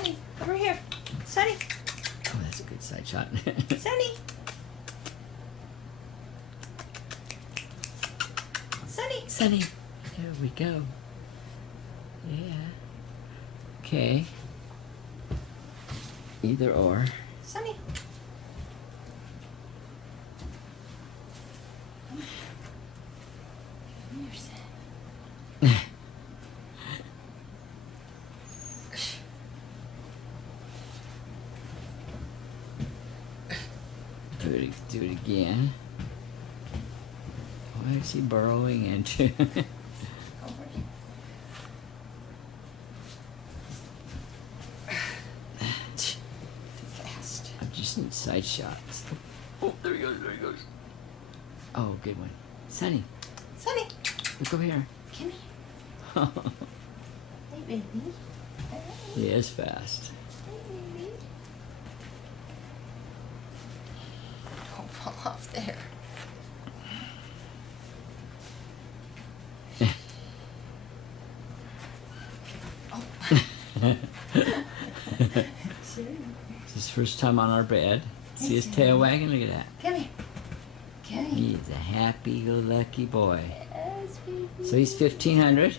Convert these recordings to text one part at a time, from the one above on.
Sunny, over here. Sunny. Oh, that's a good side shot. Sunny. Sunny. Sunny. There we go. Yeah. Okay. Either or. Sunny. Do it again. Why is he burrowing into? Fast. I just need side shots. Oh, there he goes, there he goes. Oh, good one. Sunny. Sunny. Look over here. Come here. Hey, baby. Hey. He is fast. Hey, baby. Don't fall off there. It's his first time on our bed. See his tail wagging? Look at that. Come here. Come here. He's a happy-go-lucky boy. Yes, baby. So he's 1,500.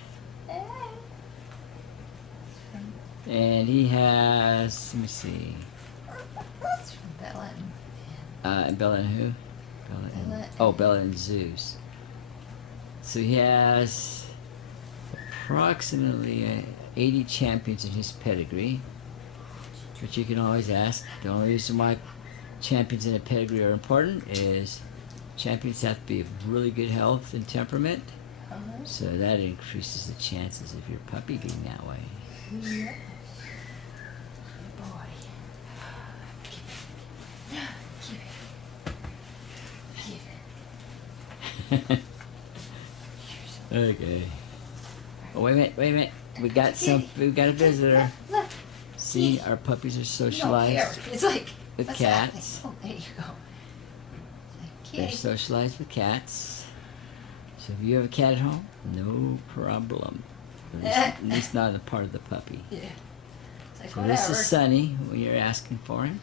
And he has, let me see. That's from Bella and Bella and who? Bella and Zeus. So he has approximately 80 champions in his pedigree, which you can always ask. The only reason why champions in a pedigree are important is champions have to be of really good health and temperament, so that increases the chances of your puppy being that way. Yeah. Good boy. Give it. Okay. Oh, wait a minute, wait a minute. We've got a visitor. Look. See, our puppies are socialized It's like with what's cats. happening? Oh, there you go. They're socialized with cats. So if you have a cat at home, no problem. At least not a part of the puppy. Yeah. It's like, So whatever. this is Sunny, when you're asking for him.